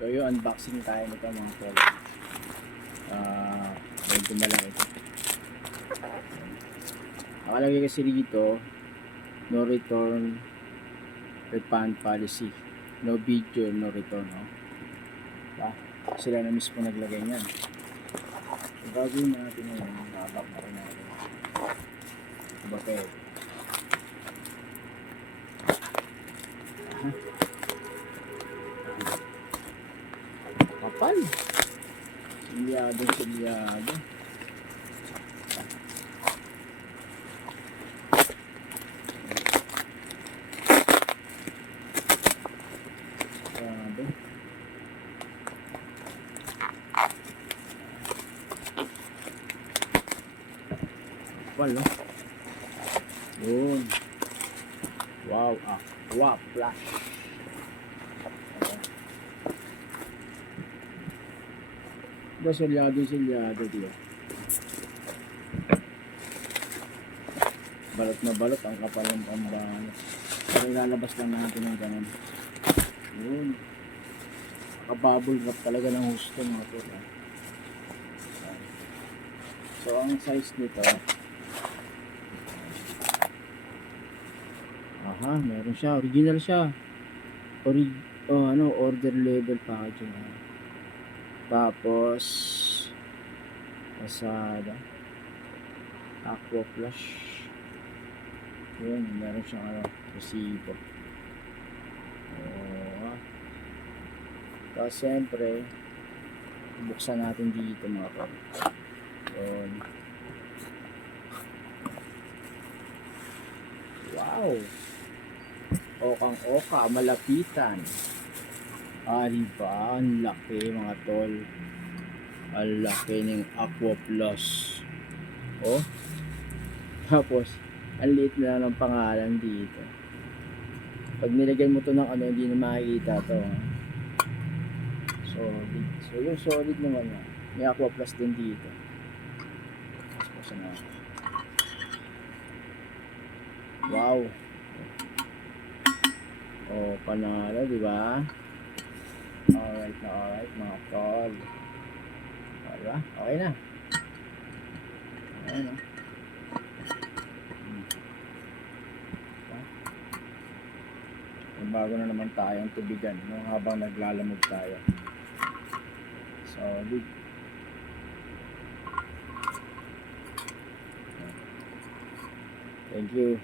So yung unboxing tayo nito mga tol. Medyo malaki ito. Nakalagay kasi dito, no return refund policy. No video, no return. No? Sila na mismo naglagay niyan. So gagawin natin ngayon, babak na rin natin. Bakit? Kapal. Silyado. Grabe. Kapal, no? Yun. Wow. Wow. Flash. Silyado diba? Balot na balot ang kapal ng pambangot. Pero ilalabas lang natin ng ganun. Yun. Nakabubble wrap talaga ng husto mga tol. So ang size nito, meron siya, original siya. Order level packaging. Tapos Lazada Aqua Flash. Yun, meron siyang resibo. Tapos siyempre buksan natin dito mga tol. Yun. Wow, okang malapitan. Diba? Ang laki mga tol. Ang laki ng Aqua Plus. Tapos ang liit na lang ng pangalan dito. Pag nilagay mo to ng hindi na makikita to. Solid. So yung solid naman yan. May Aqua Plus din dito. Wow. Panalo, di ba? Alright mga tol. Diba? Okay na. Ayan, bago na naman tayong tubigan habang naglalamog tayo. Solid. Thank you.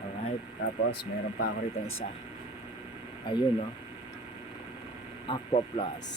Alright, tapos meron pa ako rito isa. Ayun, Aqua Plus.